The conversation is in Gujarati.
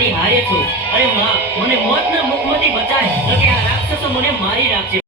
તારી હારે છું. અરે માં, મને મોતના મુખમાંથી બચાય, તો કે આ રાક્ષસો મને મારી નાખશે.